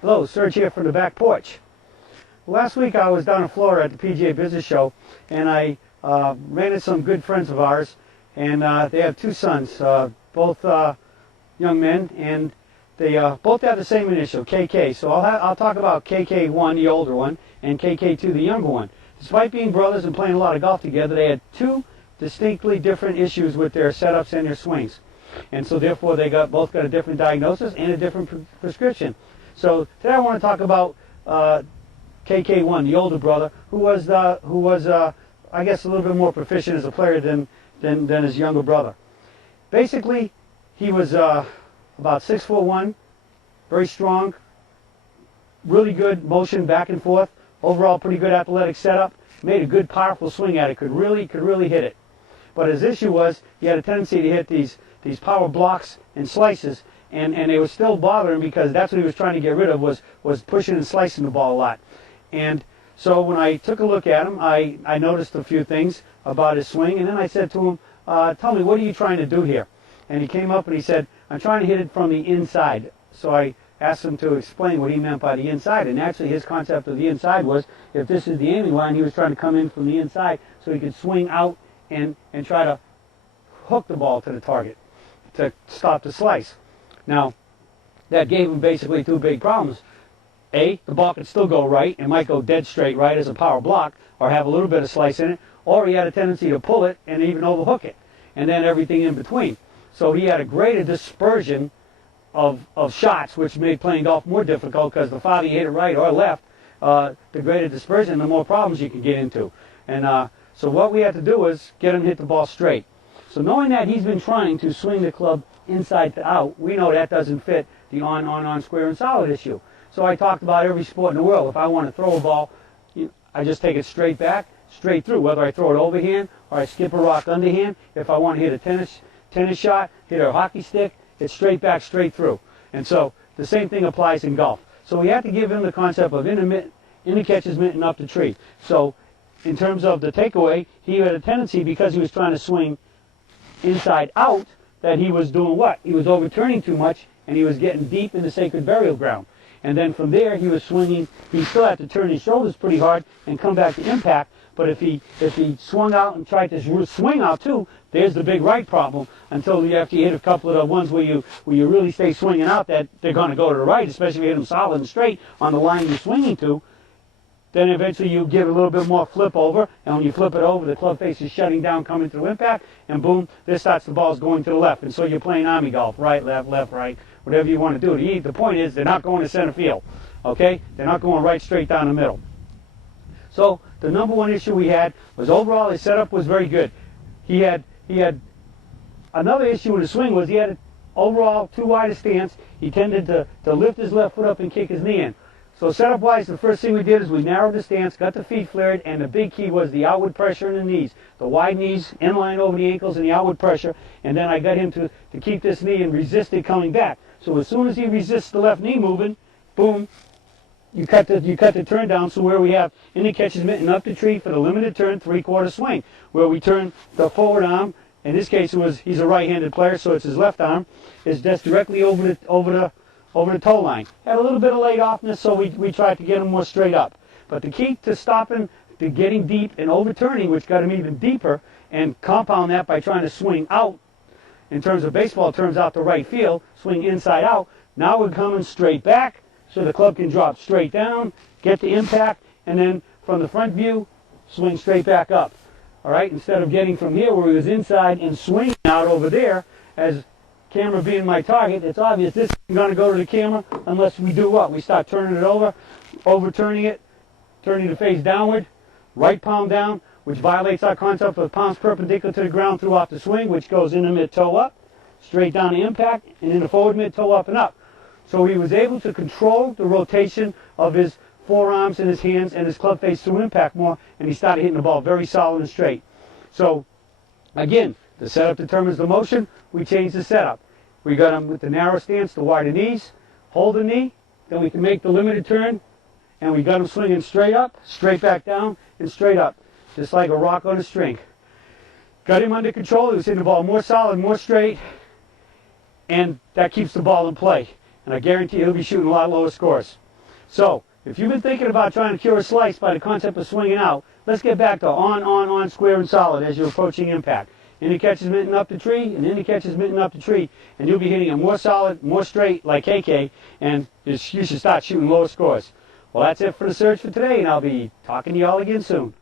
Hello, Serge here from the back porch. Last week I was down in Florida at the PGA Business Show, and I ran into some good friends of ours, and they have two sons, both young men, and they both have the same initial, KK. So I'll talk about KK1, the older one, and KK2, the younger one. Despite being brothers and playing a lot of golf together, they had two distinctly different issues with their setups and their swings. And so therefore they both got a different diagnosis and a different prescription. So today I want to talk about KK1, the older brother, who was I guess a little bit more proficient as a player than his younger brother. Basically, he was about 6'1", very strong, really good motion back and forth, overall pretty good athletic setup, made a good powerful swing at it, could really hit it. But his issue was he had a tendency to hit these power blocks and slices, and it was still bothering him because that's what he was trying to get rid of, was pushing and slicing the ball a lot. And so when I took a look at him, I noticed a few things about his swing, and then I said to him, tell me, what are you trying to do here? And he came up and he said, I'm trying to hit it from the inside. So I asked him to explain what he meant by the inside, and actually his concept of the inside was, if this is the aiming line, he was trying to come in from the inside so he could swing out and try to hook the ball to the target to stop the slice. Now, that gave him basically two big problems. A, the ball could still go right, and might go dead straight right as a power block, or have a little bit of slice in it, or he had a tendency to pull it and even overhook it, and then everything in between. So he had a greater dispersion of shots, which made playing golf more difficult, because the farther you hit it right or left, the greater dispersion, the more problems you can get into. And so what we had to do was get him to hit the ball straight. So knowing that he's been trying to swing the club inside to out, we know that doesn't fit the on, square and solid issue. So I talked about every sport in the world. If I want to throw a ball, I just take it straight back, straight through, whether I throw it overhand or I skip a rock underhand. If I want to hit a tennis shot, hit a hockey stick, it's straight back, straight through. And so the same thing applies in golf. So we have to give him the concept of in catches mitt and up the tree. So in terms of the takeaway, he had a tendency, because he was trying to swing inside out, that he was doing what? He was overturning too much, and he was getting deep in the sacred burial ground. And then from there, he was swinging. He still had to turn his shoulders pretty hard and come back to impact. But if he swung out and tried to swing out too, there's the big right problem. Until after you hit a couple of the ones where you really stay swinging out, that they're going to go to the right, especially if you hit them solid and straight on the line you're swinging to. Then eventually you give a little bit more flip over, and when you flip it over, the club face is shutting down, coming through impact, and boom, this starts, the ball's going to the left. And so you're playing army golf, right, left, right, whatever you want to do. The point is, they're not going to center field, okay? They're not going right straight down the middle. So the number one issue we had was, overall his setup was very good. He had another issue with his swing was he had an overall too wide a stance. He tended to lift his left foot up and kick his knee in. So setup-wise, the first thing we did is we narrowed the stance, got the feet flared, and the big key was the outward pressure in the knees. The wide knees, inline over the ankles, and the outward pressure. And then I got him to keep this knee and resist it coming back. So as soon as he resists the left knee moving, boom, you cut the turn down. So where we have in the catcher's mitt and up the tree for the limited turn, three-quarter swing, where we turn the forward arm. In this case, he's a right-handed player, so it's his left arm, is just directly over the toe line. Had a little bit of laid offness, so we tried to get him more straight up. But the key to stopping, to getting deep and overturning, which got him even deeper, and compound that by trying to swing out, in terms of baseball terms, out to right field, swing inside out. Now we're coming straight back, so the club can drop straight down, get the impact, and then from the front view, swing straight back up. All right, instead of getting from here where he was inside and swinging out over there, as camera being my target, it's obvious this isn't going to go to the camera unless we do what? We start turning it over, overturning it, turning the face downward, right palm down, which violates our concept of palms perpendicular to the ground throughout the swing, which goes in the mid-toe up, straight down to impact, and in the forward mid-toe up and up. So he was able to control the rotation of his forearms and his hands and his club face through impact more, and he started hitting the ball very solid and straight. So, again, the setup determines the motion. We changed the setup. We got him with the narrow stance, the wider knees, hold the knee, then we can make the limited turn, and we got him swinging straight up, straight back down, and straight up, just like a rock on a string. Got him under control. He was hitting the ball more solid, more straight, and that keeps the ball in play. And I guarantee he'll be shooting a lot lower scores. So, if you've been thinking about trying to cure a slice by the concept of swinging out, let's get back to on, square and solid as you're approaching impact. In the catches mitting up the tree, and in the catches mitting up the tree, and you'll be hitting it more solid, more straight like KK, and you should start shooting lower scores. Well, that's it for the Surge for today, and I'll be talking to you all again soon.